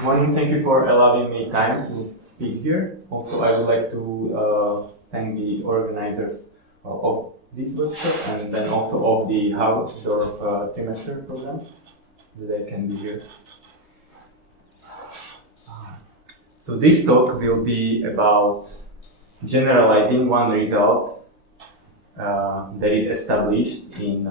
Good morning. Thank you for allowing me time to speak here. Also, I would like to thank the organizers of this workshop and then also of the Hausdorff Trimester Program that I can be here. So this talk will be about generalizing one result that is established in,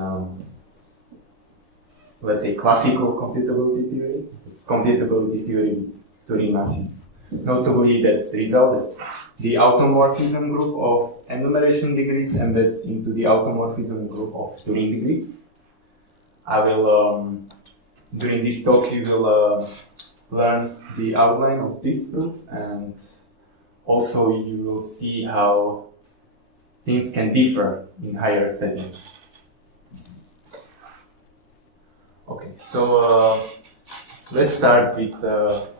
let's say, classical computability theory. It's computability theory with Turing machines. Notably, that's the result that the automorphism group of enumeration degrees embeds into the automorphism group of Turing degrees. I will, during this talk, you will learn the outline of this proof, and also you will see how things can differ in higher settings. Okay, so let's start with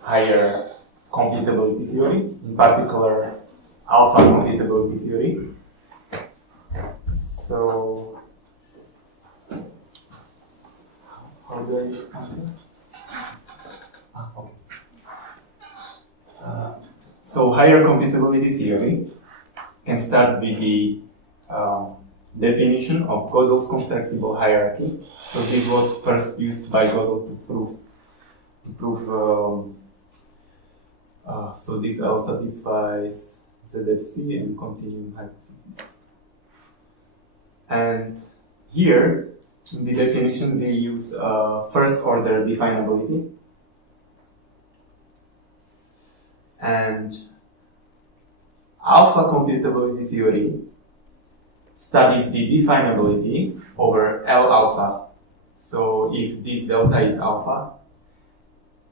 higher computability theory, in particular alpha computability theory. So, how do I use computer? Okay. So higher computability theory can start with the definition of Gödel's constructible hierarchy. So this was first used by Gödel to prove so this L satisfies ZFC and continuum hypothesis. And here in the definition we use first order definability. And alpha computability theory studies the definability over L alpha. So if this delta is alpha,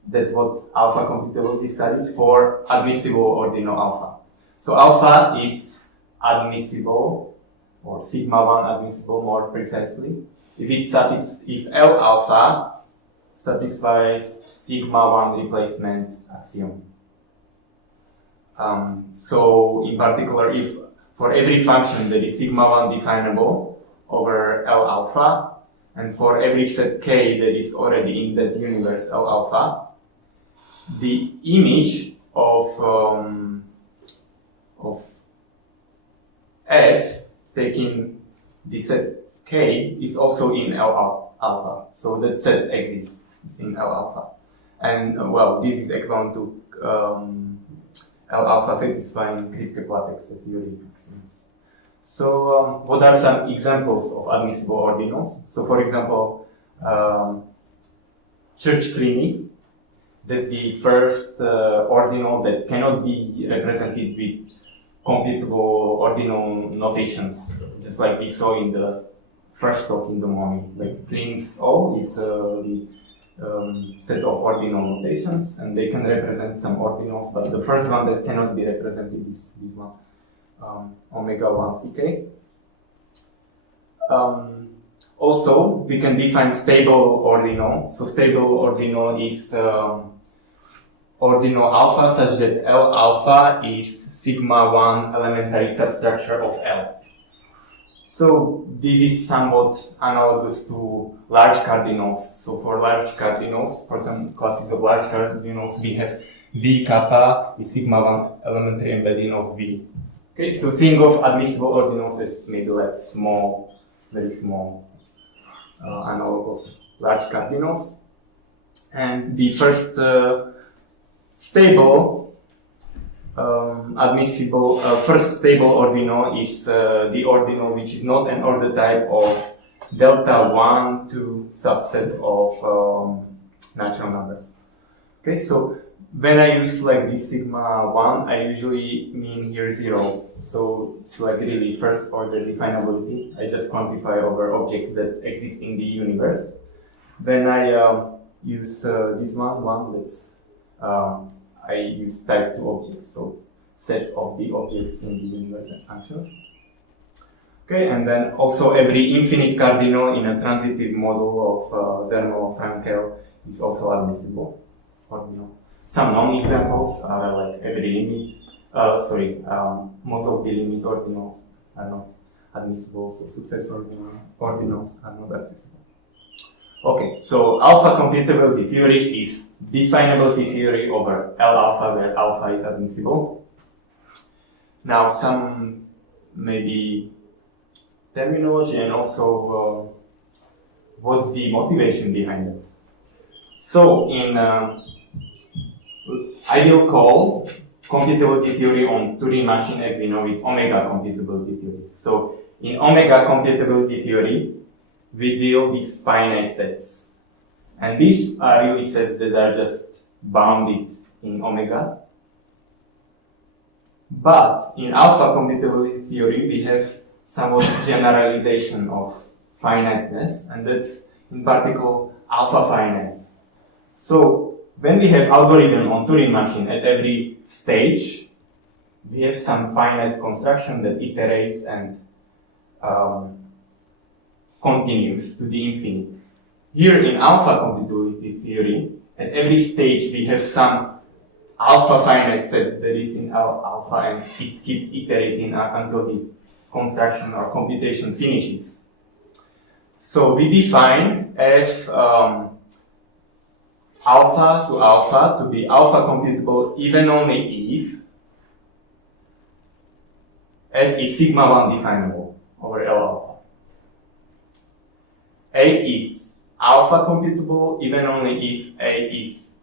that's what alpha computability studies for admissible ordinal alpha. So alpha is admissible, or sigma 1 admissible more precisely, if L alpha satisfies sigma 1 replacement axiom. So in particular, if for every function that is sigma 1 definable over L alpha, and for every set K that is already in that universe L alpha, the image of F taking the set K is also in L alpha. So that set exists. It's in L alpha. And well, this is equivalent to L alpha satisfying Kripke-Platek's theory axioms. So what are some examples of admissible ordinals? So for example, Church-Kleeney. That's the first ordinal that cannot be represented with computable ordinal notations, just like we saw in the first talk in the morning. Like Kleeney's O is the set of ordinal notations, and they can represent some ordinals, but the first one that cannot be represented is this one, omega 1 ck. Also, we can define stable ordinal. So stable ordinal is ordinal alpha such that L alpha is sigma 1 elementary substructure of L. So this is somewhat analogous to large cardinals. So for large cardinals, for some classes of large cardinals, we have V kappa is sigma 1 elementary embedding of V. Okay, so think of admissible ordinals as maybe like small, very small analog of large cardinals. And the first stable admissible, first stable ordinal is the ordinal which is not an order type of delta 1 to subset of natural numbers. Okay, so when I use like this sigma 1, I usually mean here 0. So it's like really first order definability. I just quantify over objects that exist in the universe. Then I use this one that's I use type 2 objects, so sets of the objects in the universe and functions. Okay, and then also every infinite cardinal in a transitive model of Zermelo-Frankel is also admissible ordinal. Some non-examples are like every limit. Most of the limit ordinals are not admissible, so successor ordinals are not accessible. Okay, so alpha computability theory is definability theory over L alpha, where alpha is admissible. Now, some maybe terminology and also what's the motivation behind it. So, in I will call computability theory on Turing machine as we know it omega computability theory. So, in omega computability theory, we deal with finite sets. And these are really sets that are just bounded in omega. But in alpha computability theory, we have somewhat generalization of finiteness, and that's in particular alpha finite. So when we have algorithm on Turing machine at every stage, we have some finite construction that iterates and continues to the infinite. Here in alpha computability theory, at every stage we have some alpha finite set that is in alpha, and it keeps iterating until the construction or computation finishes. So we define f alpha to alpha to be alpha computable even only if f is sigma 1 definable over L alpha. A is alpha computable even only if A is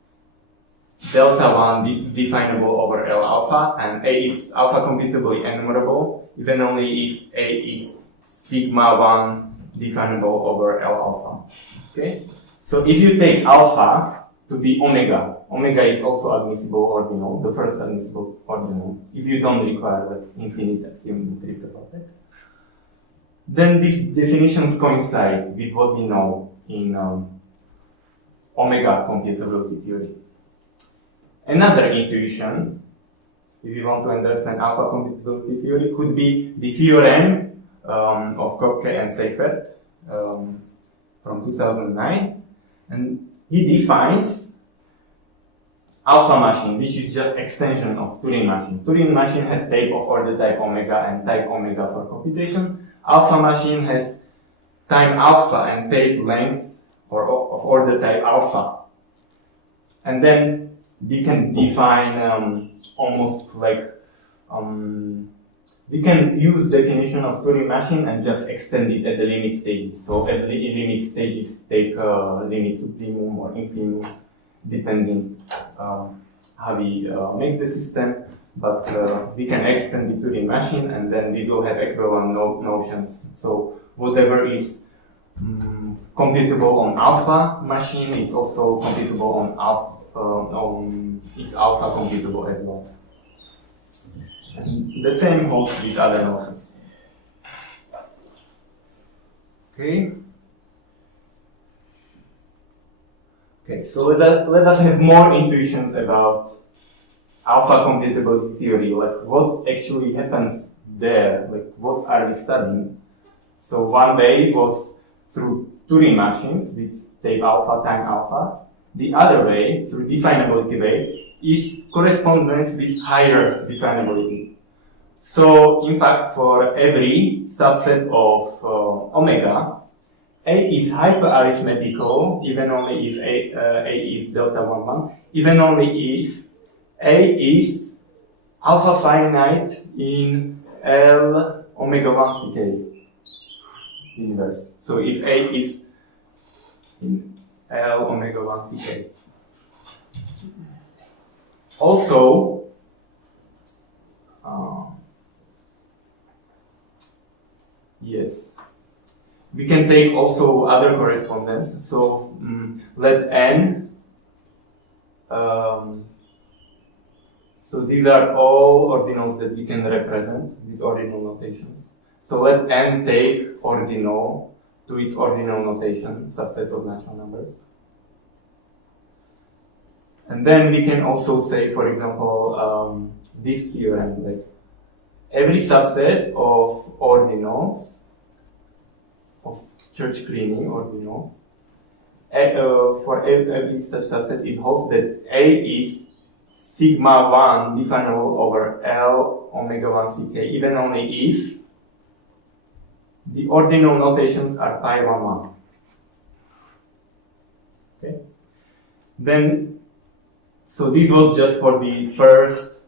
delta 1 definable over L alpha, and A is alpha computably enumerable even only if A is sigma 1 definable over L alpha. Okay? So if you take alpha to be omega, omega is also admissible ordinal, the first admissible ordinal, if you don't require the infinite axiom triple object, then these definitions coincide with what we know in omega computability theory. Another intuition, if you want to understand alpha computability theory, could be the theorem of Kopke and Seifert from 2009. And he defines alpha machine, which is just extension of Turing machine. Turing machine has tape of order type omega and type omega for computation. Alpha machine has time alpha and tape length or of order type alpha. And then we can define almost like we can use definition of Turing machine and just extend it at the limit stages. So at the limit stages take limit supremum or infimum depending how we make the system. But we can extend the Turing machine and then we will have equivalent notions. So whatever is computable on alpha machine is also computable on it's alpha computable as well. And the same holds with other notions. Okay. Okay, so let us have more intuitions about alpha computability theory, like what actually happens there, like what are we studying. So one way was through Turing machines with tape alpha, time alpha. The other way, through definability way, is correspondence with higher definability. So in fact, for every subset of omega, A is hyperarithmetical even only if A is delta 1, 1, even only if A is alpha finite in L omega 1 ck universe. So if A is in L omega 1 ck. Also, yes, we can take also other correspondence. So let n. So these are all ordinals that we can represent with ordinal notations. So let n take ordinal to its ordinal notation, subset of natural numbers. And then we can also say, for example, this theorem, like every subset of ordinals, of Church-Greening ordinal, for every such subset, it holds that A is sigma 1 definable over L omega 1 ck, even only if the ordinal notations are pi 1, 1. Okay. Then, so this was just for the first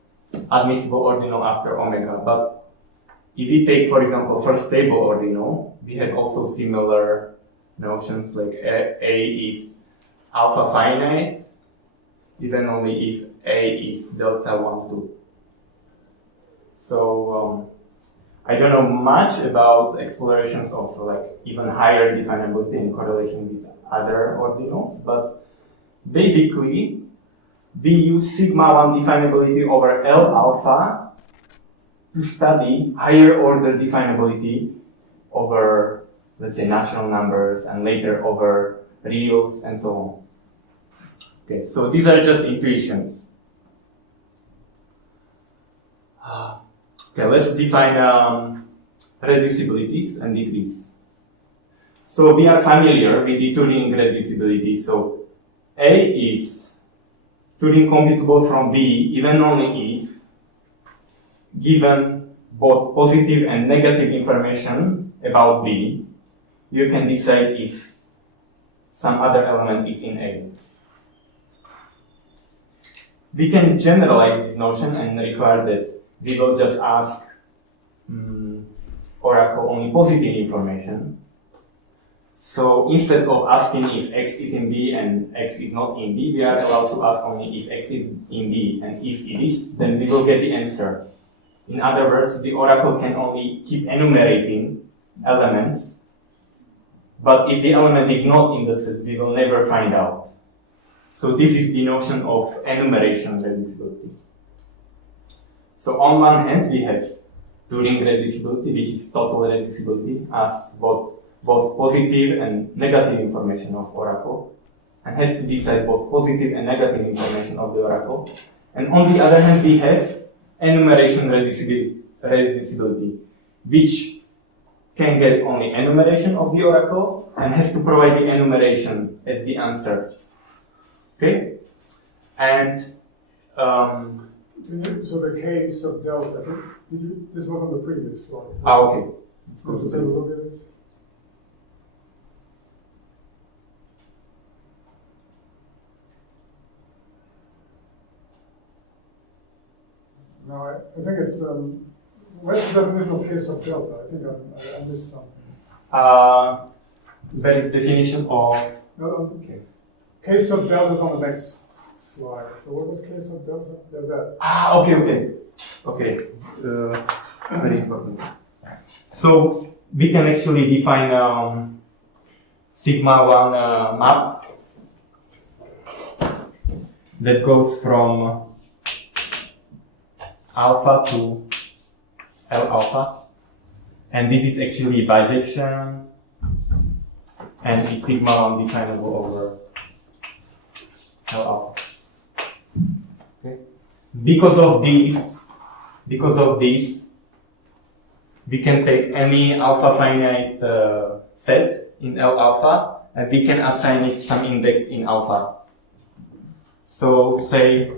admissible ordinal after omega. But if we take, for example, first stable ordinal, we have also similar notions like A is alpha finite, even only if A is delta 1, 2. So I don't know much about explorations of like even higher definability in correlation with other ordinals, but basically we use sigma 1 definability over L alpha to study higher order definability over, let's say, natural numbers and later over reals and so on. Okay, so these are just intuitions. Okay, let's define reducibilities and degrees. So we are familiar with the Turing reducibility. So A is Turing computable from B even only if given both positive and negative information about B, you can decide if some other element is in A. We can generalize this notion and require that we will just ask Oracle only positive information. So instead of asking if X is in B and X is not in B, we are allowed to ask only if X is in B. And if it is, then we will get the answer. In other words, the Oracle can only keep enumerating elements. But if the element is not in the set, we will never find out. So this is the notion of enumeration reducibility. So on one hand, we have Turing reducibility, which is total reducibility, asks both positive and negative information of Oracle, and has to decide both positive and negative information of the Oracle. And on the other hand, we have enumeration reducibility, which can get only enumeration of the Oracle and has to provide the enumeration as the answer. Okay? And so the K sub delta, this was on the previous slide. Okay. Let's go to take a look at it. No, I think it's, what's the definition of K sub delta? I think I missed something. That is definition of K sub delta is on the next slide. So what was K sub delta? There's that. Okay. Very important. So we can actually define sigma 1 map that goes from alpha to L alpha, and this is actually bijection, and it's sigma 1 definable over L alpha. Okay. Because of this, we can take any alpha finite set in L alpha, and we can assign it some index in alpha. So say,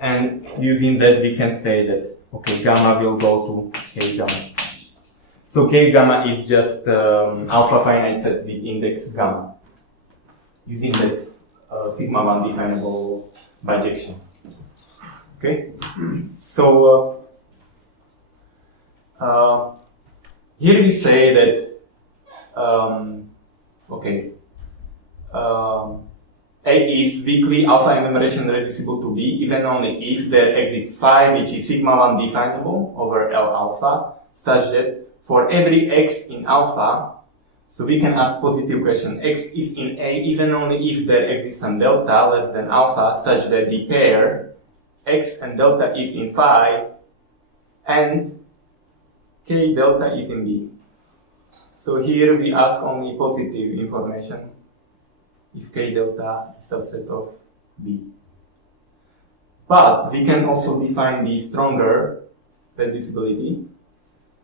and using that we can say that, okay, gamma will go to K gamma. So K gamma is just alpha finite set with index gamma, using that sigma 1 definable bijection. Okay? So here we say that A is weakly alpha enumeration reducible to B even only if there exists phi which is sigma 1 definable over L alpha, such that for every X in alpha, so we can ask positive question, X is in A even only if there exists some delta less than alpha, such that the pair X and delta is in phi and K delta is in B. So here we ask only positive information if K delta is subset of B. But we can also define the stronger reducibility.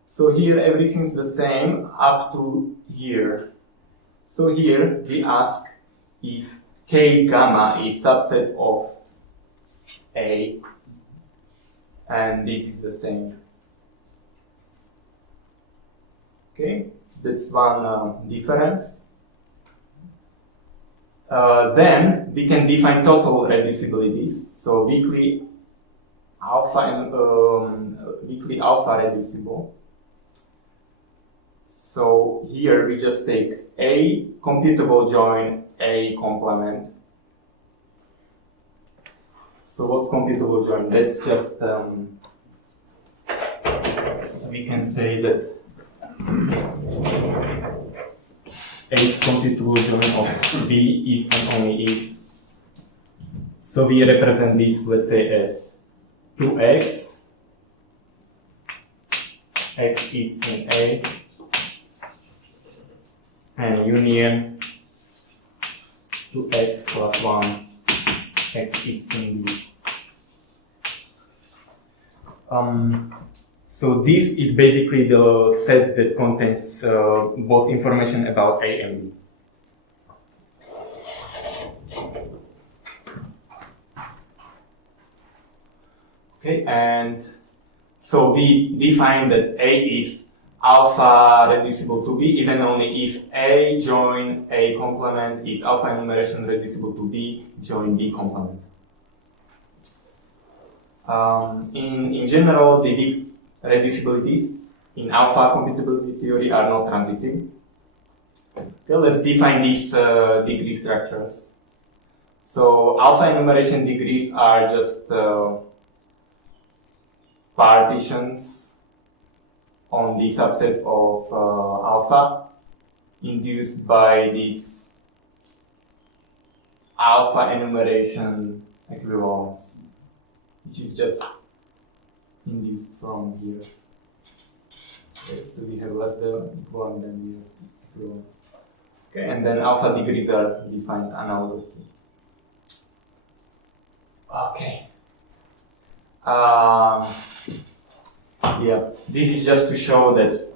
So here everything's the same up to here. So here we ask if K gamma is subset of A, and this is the same. Okay, that's one difference. Then we can define total reducibilities. So weakly alpha and weakly alpha reducible. So here we just take A computable join A complement. So what's computable join? That's just so we can say that A is computable join of B if and only if. So we represent this, let's say, as 2x. X is in A, and union 2x plus 1, x is in B. So this is basically the set that contains both information about A and B. Okay, and so we define that A is alpha reducible to B even only if A join A complement is alpha enumeration reducible to B join B complement. In general, the big reducibilities in alpha computability theory are not transitive. Okay, let's define these degree structures. So alpha enumeration degrees are just partitions on the subset of alpha induced by this alpha enumeration equivalence, which is just induced from here. Okay, so we have less than equivalent than the equivalence. Okay, and then alpha degrees are defined analogously. Okay. Yeah, this is just to show that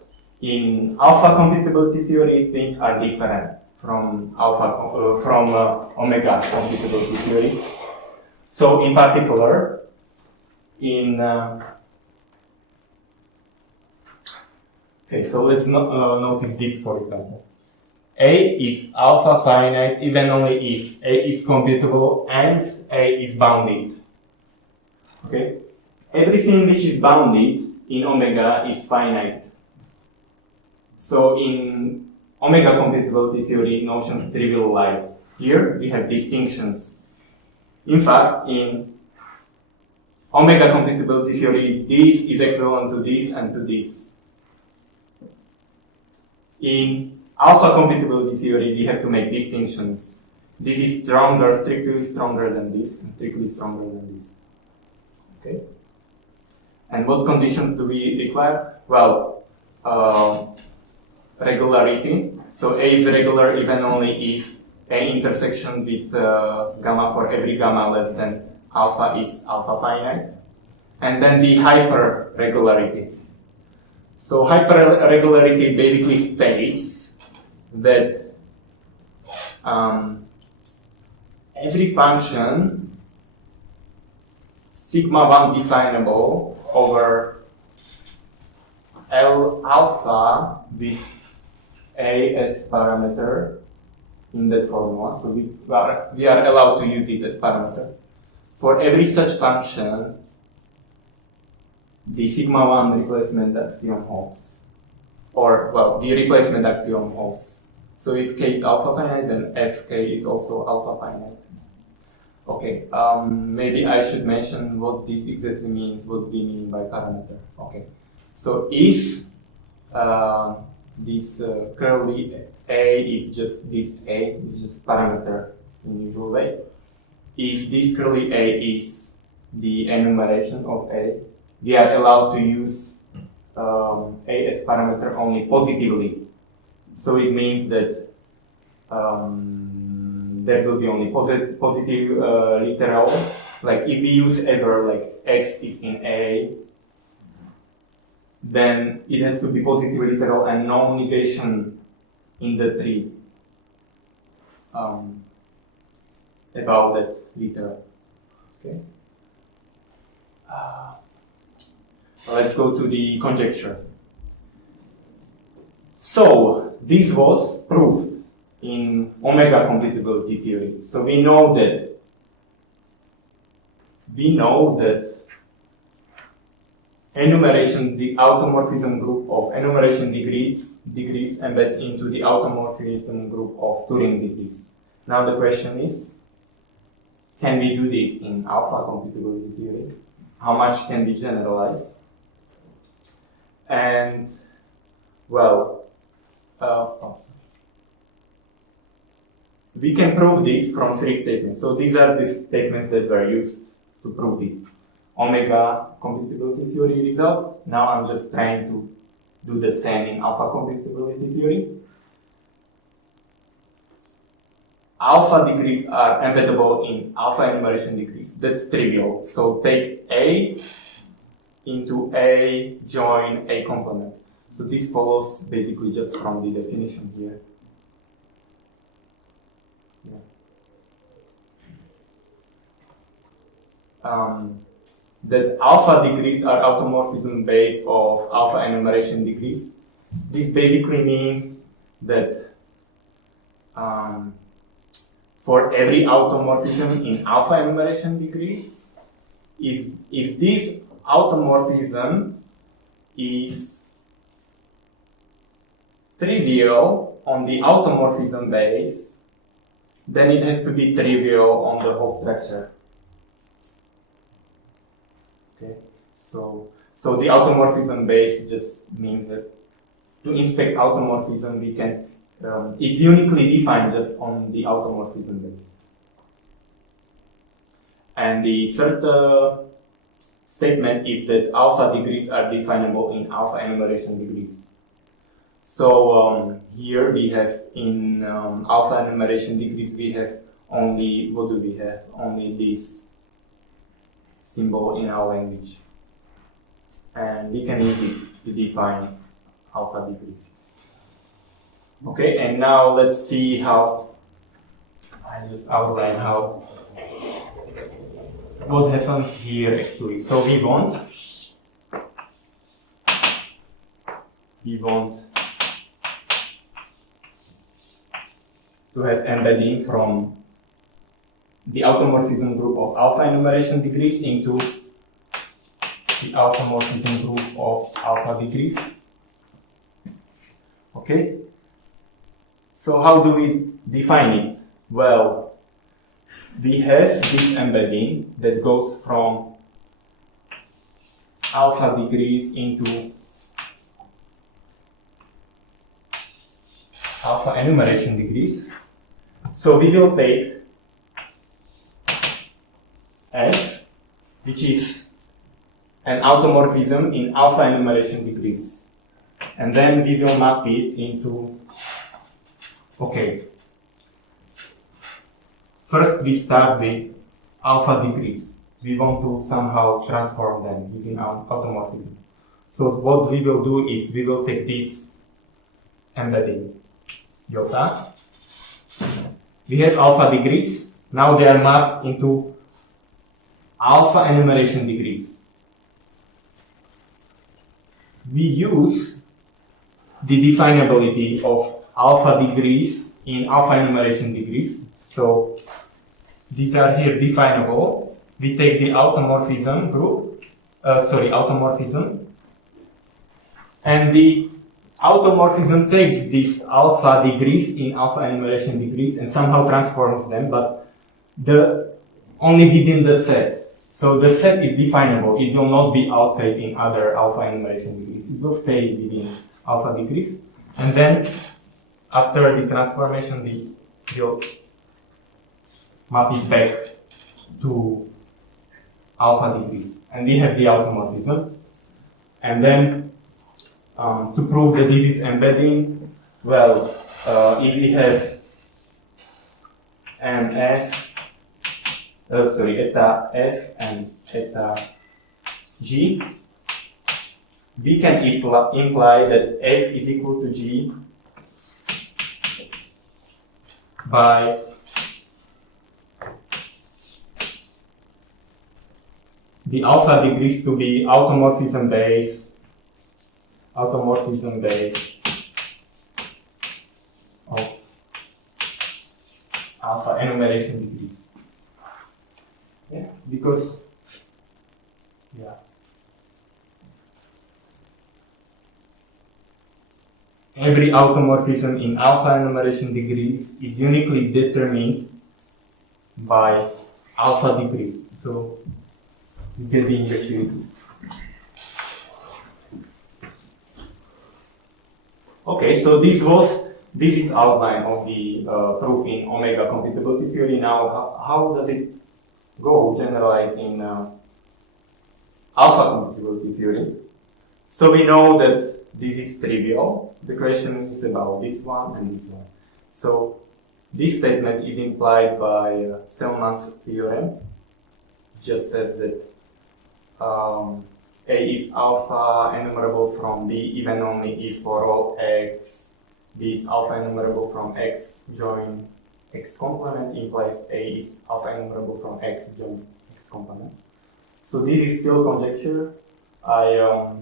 in alpha computability theory things are different from omega computability theory. So in particular, in okay, so let's notice this, for example. A is alpha finite even only if A is computable and A is bounded. Okay, everything which is bounded in omega is finite. So in omega computability theory, notions trivialize. Here we have distinctions. In fact, in omega computability theory, this is equivalent to this and to this. In alpha computability theory, we have to make distinctions. This is stronger, strictly stronger than this, and strictly stronger than this. Okay? And what conditions do we require? Well, regularity. So A is regular even only if A intersection with gamma for every gamma less than alpha is alpha finite. And then the hyperregularity. So hyperregularity basically states that every function sigma 1 definable over L alpha with A as parameter in that formula. So we are allowed to use it as parameter. For every such function, the sigma 1 replacement axiom holds. Or, well, the replacement axiom holds. So if K is alpha finite, then Fk is also alpha finite. Okay, maybe I should mention what this exactly means, what we mean by parameter. Okay, so if this curly A is just this A, is just parameter in usual way. If this curly A is the enumeration of A, we are allowed to use A as parameter only positively. So it means that there will be only positive literal. Like if we use ever like X is in A, then it has to be positive literal and no negation in the tree about that literal. Okay. Let's go to the conjecture. So this was proved in omega computability theory. So we know that enumeration, the automorphism group of enumeration degrees embeds into the automorphism group of Turing degrees. Now the question is, can we do this in alpha computability theory? How much can we generalize? And, well, we can prove this from 3 statements. So these are the statements that were used to prove the omega computability theory result. Now I'm just trying to do the same in alpha computability theory. Alpha degrees are embeddable in alpha enumeration degrees. That's trivial. So take A into A join A component. So this follows basically just from the definition here. That alpha degrees are automorphism base of alpha enumeration degrees. This basically means that for every automorphism in alpha enumeration degrees, if this automorphism is trivial on the automorphism base, then it has to be trivial on the whole structure. Okay, so the automorphism base just means that to inspect automorphism, we can it's uniquely defined just on the automorphism base. And the third statement is that alpha degrees are definable in alpha enumeration degrees. So here we have in alpha enumeration degrees we have only, what do we have? Only this symbol in our language. And we can use it to define alpha degrees. Okay, and now let's see how, I just outline what happens here actually. So we want to have embedding from the automorphism group of alpha enumeration degrees into the automorphism group of alpha degrees. Okay? So how do we define it? Well, we have this embedding that goes from alpha degrees into alpha enumeration degrees. So we will take F, which is an automorphism in alpha enumeration degrees. And then we will map it into, okay. First we start with alpha degrees. We want to somehow transform them using our automorphism. So what we will do is we will take this embedding iota. We have alpha degrees. Now they are mapped into alpha enumeration degrees. We use the definability of alpha degrees in alpha enumeration degrees. So these are here definable. We take the automorphism group, automorphism, and the automorphism takes these alpha degrees in alpha enumeration degrees and somehow transforms them, but only within the set. So the set is definable. It will not be outside in other alpha enumeration degrees. It will stay within alpha degrees. And then after the transformation, we will map it back to alpha degrees. And we have the automorphism. And then to prove that this is embedding, well, if we have eta f and eta g, we can imply that f is equal to g by the alpha degrees to be automorphism base of enumeration degrees. Yeah, because every automorphism in alpha enumeration degrees is uniquely determined by alpha degrees. So you get the injectivity. Okay, so this is outline of the proof in omega computability theory. Now, how does it go generalized in alpha computability theory? So we know that this is trivial. The question is about this one and this one. So this statement is implied by Selman's theorem. Just says that A is alpha enumerable from B even only if for all x B is alpha enumerable from x join x complement implies A is alpha enumerable from x join x complement. So this is still conjecture. I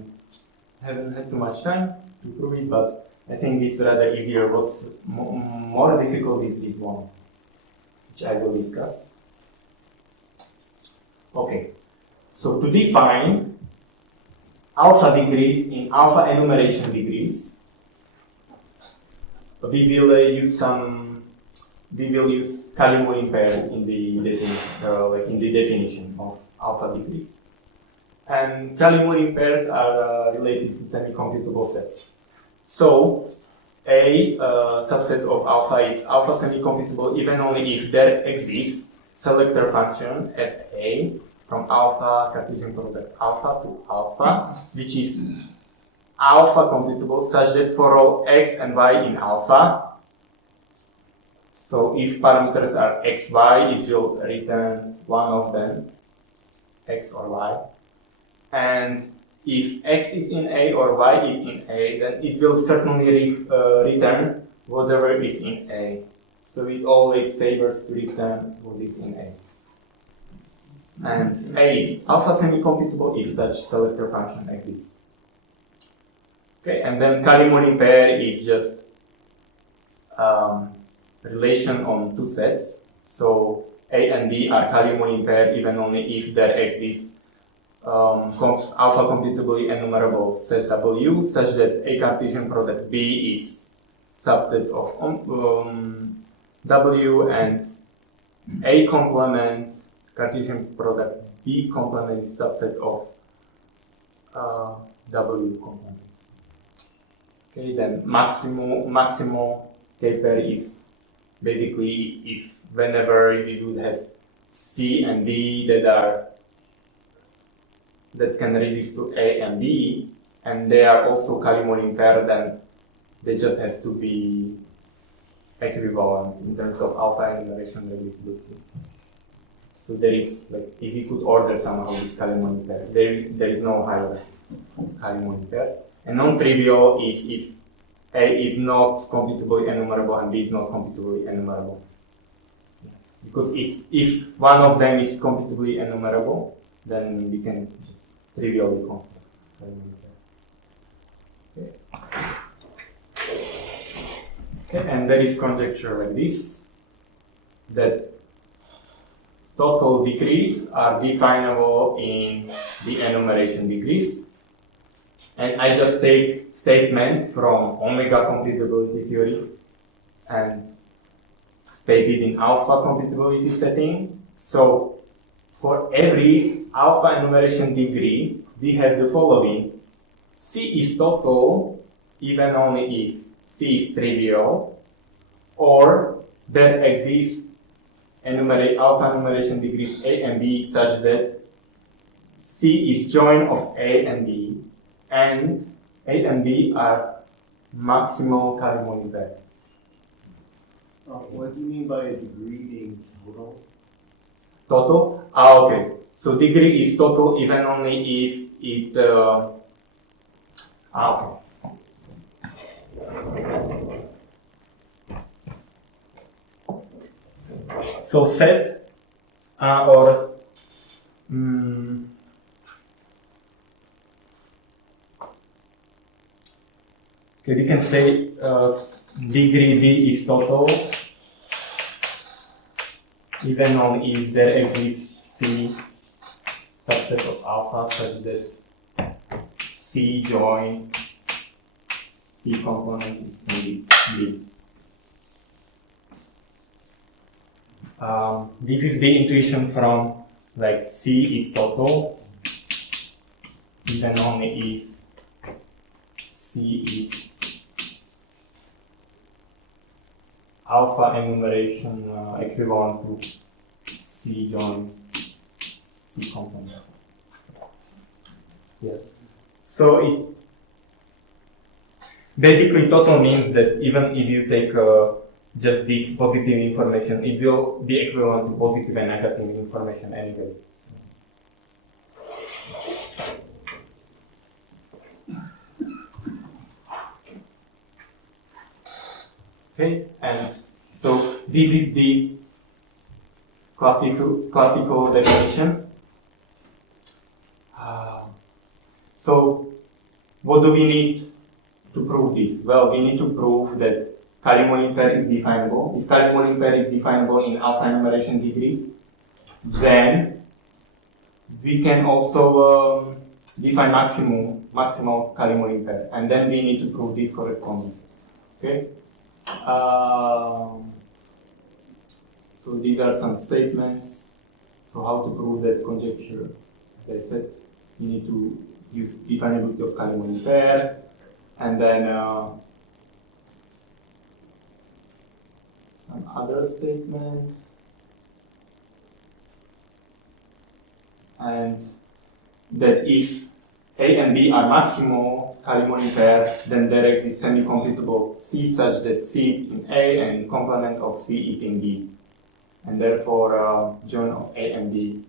haven't had too much time to prove it, but I think it's rather easier. What's more difficult is this one, which I will discuss. Okay, so to define alpha degrees in alpha enumeration degrees, we will use Kalimullin pairs in the definition of alpha degrees. And Kalimullin pairs are related to semi-computable sets. So a subset of alpha is alpha semi-computable even only if there exists selector function as A from alpha Cartesian product alpha to alpha, which is alpha computable such that for all x and y in alpha, so if parameters are x, y, it will return one of them, x or y. And if x is in A or y is in A, then it will certainly return whatever is in A. So it always favors to return what is in A. And A is alpha semi-computable if such selector function exists. Okay, and then Kalimullin pair is just relation on two sets. So A and B are Kalimullin pair even only if there exists alpha computably enumerable set W such that A Cartesian product B is subset of W and A complement Cartesian product B complement is subset of W complement. Okay, then maximal K pair is basically if whenever we would have C and D that can reduce to A and B, and they are also Kalimullin pair, then they just have to be equivalent in terms of alpha enumeration reducibility. So there is, like, if we could order somehow these Kalimullin pairs, there is no higher Kalimullin pair. And non-trivial is if A is not computably enumerable and B is not computably enumerable. Because if one of them is computably enumerable, then we can just trivially construct Kalimullin pair. Okay, and there is conjecture like this, that total degrees are definable in the enumeration degrees. And I just take statement from omega computability theory and state it in alpha computability setting. So for every alpha enumeration degree, we have the following. C is total even only if C is trivial, or there exists alpha enumeration degrees A and B such that C is join of A and B, and A and B are maximal Kalimullin pair. What do you mean by a degree being total? Total? Okay. So degree is total even only if it... okay. So set okay, we can say degree B is total even on if there exists C subset of alpha such that C join C component is indeed B. This is the intuition from like C is total, even only if C is alpha enumeration equivalent to C join C component. Yeah. So it basically total means that even if you take just this positive information, it will be equivalent to positive and negative information anyway. Okay, and so this is the classical definition. So what do we need to prove this? Well, we need to prove that Kalimullin pair is definable. If Kalimullin pair is definable in alpha enumeration degrees, then we can also define maximal Kalimullin pair, and then we need to prove this correspondence. Okay. So these are some statements. So how to prove that conjecture? As I said, you need to use definability of Kalimullin pair, and then some other statement, and that if A and B are maximal Kalimullin pair, then there exists semi-computable C such that C is in A and complement of C is in B, and therefore join of A and B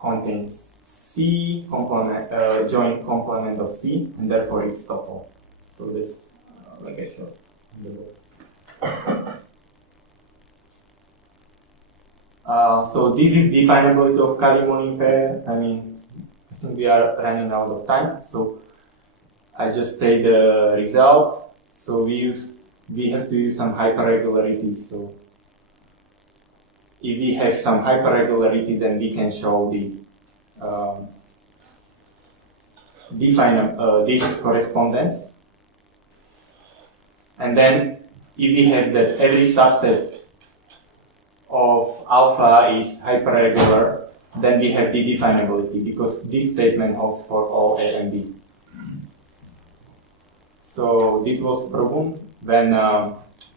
contains C complement joint complement of C, and therefore it's total. So that's like I showed in the book. So this is definability of Kalimullin pair. I mean, I think we are running out of time, so I just state the result. So we have to use some hyperregularities. So if we have some hyperregularity, then we can show the this correspondence. And then if we have that every subset of alpha is hyperregular, then we have the definability, because this statement holds for all A and B. So this was proven when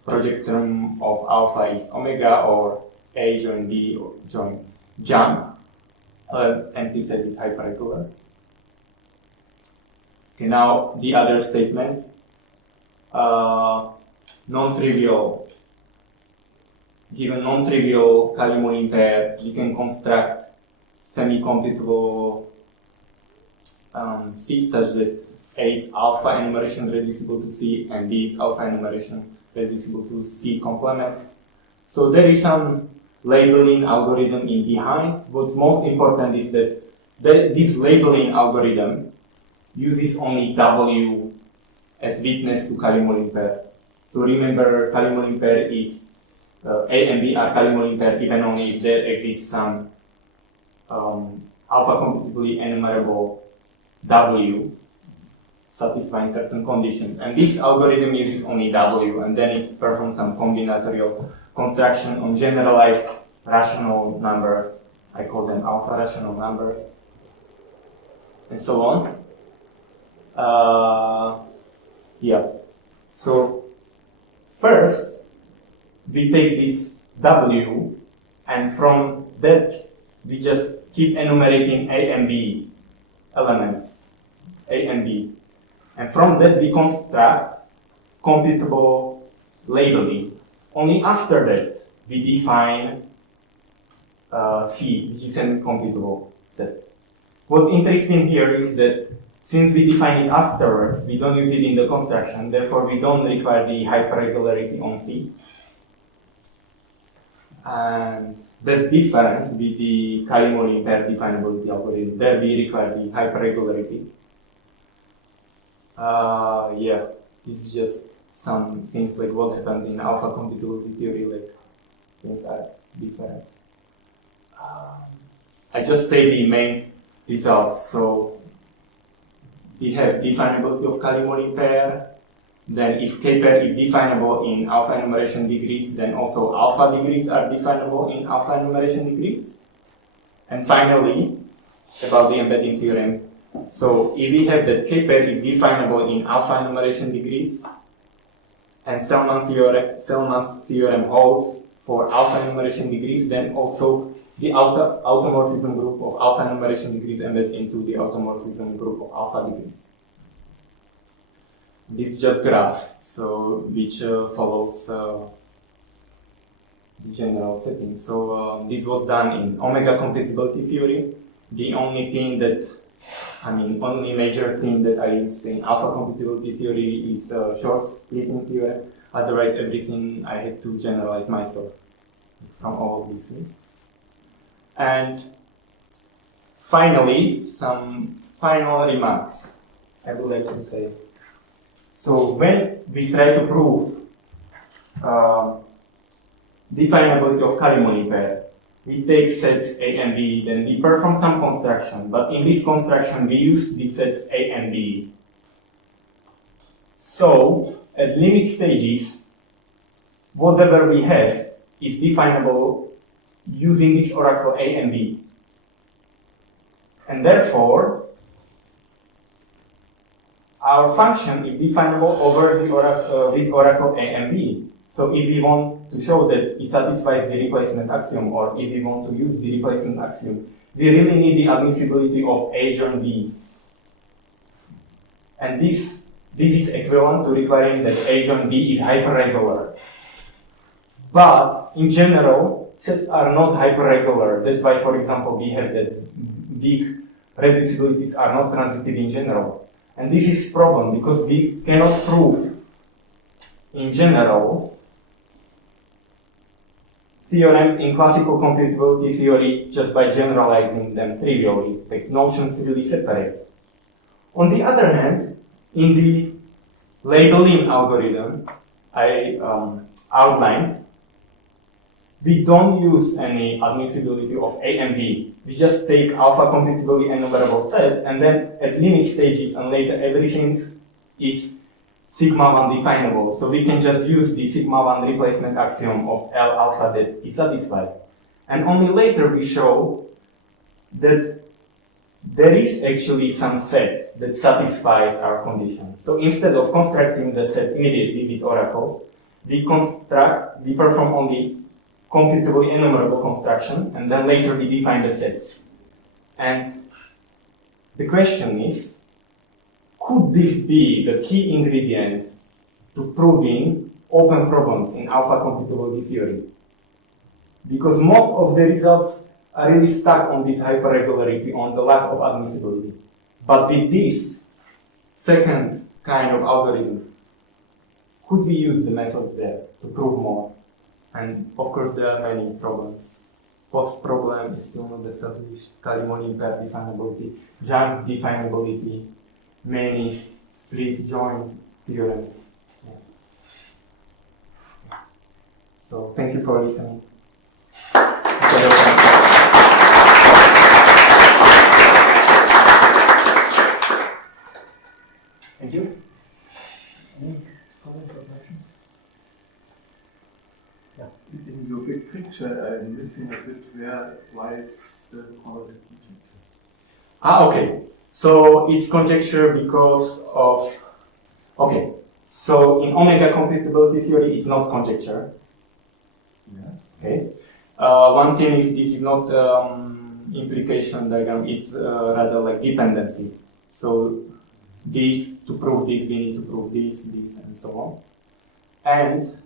project term of alpha is omega, or A join B or join jump, empty set is hyperregular. Okay, now the other statement, non-trivial. Given non-trivial Kalimullin pair, you can construct semi-computable C such that A is alpha enumeration reducible to C and B is alpha enumeration reducible to C complement. So there is some labeling algorithm in behind. What's most important is that this labeling algorithm uses only W as witness to Kalimullin pair. So remember, Kalimullin pair is A and B are Kalimullin pair even only if there exists some alpha computably enumerable W satisfying certain conditions. And this algorithm uses only W, and then it performs some combinatorial construction on generalized rational numbers. I call them alpha rational numbers, and so on. Yeah. So first, we take this W, and from that we just keep enumerating A and B elements, A and B. And from that we construct computable labeling. Only after that we define C, which is a computable set. What's interesting here is that since we define it afterwards, we don't use it in the construction, therefore we don't require the hyperregularity on C. And there's difference with the Kalimullin pair definability algorithm. There we require the hyperregularity. Yeah, it's just some things like what happens in alpha computability theory, like things different. I just state the main results. So we have definability of Kalimullin pair. Then if K pair is definable in alpha enumeration degrees, then also alpha degrees are definable in alpha enumeration degrees. And finally, about the embedding theorem. So if we have that K pair is definable in alpha enumeration degrees, and Selman's theorem holds for alpha enumeration degrees, then also the automorphism group of alpha enumeration degrees embeds into the automorphism group of alpha degrees. This is just graph, so which follows the general setting. So this was done in omega computability theory. The only thing that, only major thing that I use in alpha computability theory is short splitting theorem. Otherwise, everything I had to generalize myself from all of these things. And finally, some final remarks I would like to say. So when we try to prove definability of Kalimullin pair, we take sets A and B, then we perform some construction. But in this construction, we use the sets A and B. So at limit stages, whatever we have is definable using this oracle A and B. And therefore, our function is definable over the with oracle A and B. So if we want to show that it satisfies the replacement axiom, or if we want to use the replacement axiom, we really need the admissibility of A join B. And this is equivalent to requiring that A join B is hyperregular. But in general, sets are not hyperregular. That's why, for example, we have that big reducibilities are not transitive in general. And this is a problem because we cannot prove in general theorems in classical computability theory just by generalizing them trivially. Like notions really separate. On the other hand, in the labeling algorithm I outlined, we don't use any admissibility of A and B. We just take alpha computably enumerable set, and then at limit stages and later everything is sigma 1 definable. So we can just use the sigma 1 replacement axiom of L alpha that is satisfied. And only later we show that there is actually some set that satisfies our condition. So instead of constructing the set immediately with oracles, we perform only computably enumerable construction, and then later we define the sets. And the question is, could this be the key ingredient to proving open problems in alpha computability theory? Because most of the results are really stuck on this hyperregularity, on the lack of admissibility. But with this second kind of algorithm, could we use the methods there to prove more? And of course, there are many problems. Post problem is still not established. Kalimullin pair definability, jump definability, many split joint theorems. Yeah. So thank you for listening. Thank you. Any comments or questions? In your big picture, I'm missing a bit why it's still called a conjecture. Okay. So it's conjecture because of, okay. So in omega computability theory, it's not conjecture. Yes. Okay. One thing is this is not implication diagram, it's rather like dependency. So this, to prove this, we need to prove this, and so on. And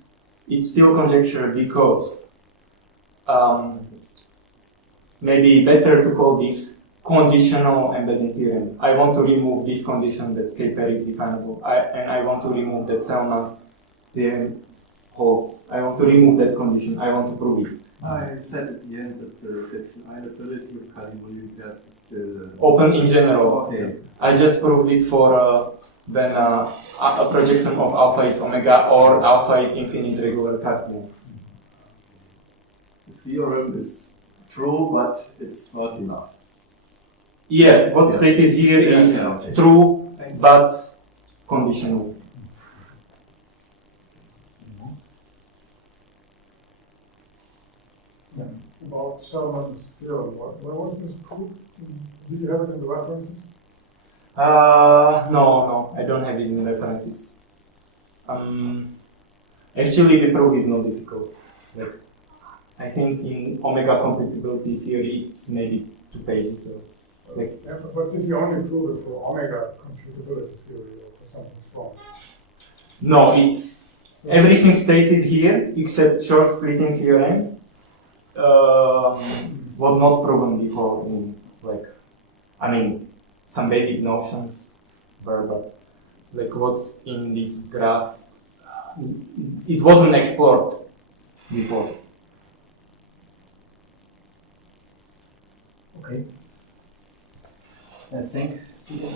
it's still conjecture because maybe better to call this conditional embedding theorem. I want to remove this condition that K pair is definable, and I want to remove that Selman's theorem holds. I want to remove that condition. I want to prove it. I said at the end that the definability of Kalimullin pairs is still open in general. Okay. I just proved it for when a projection of alpha is omega or alpha is infinite regular Cartman. the theorem is true, but it's not enough. Yeah, what's Yeah. stated here Yeah, is yeah, okay. true, but conditional. About Selman's theorem, where was this proof? Did you have it in the references? No, I don't have it in references. Actually, the proof is not difficult. Like, I think in omega computability theory, it's maybe 2 pages. Or, like, Yeah, but did you only prove it for omega computability theory or for something strong? no, it's everything stated here except short splitting theorem was not proven before. Some basic notions were, but like what's in this graph, it wasn't explored before. Okay. Thanks, Stephen.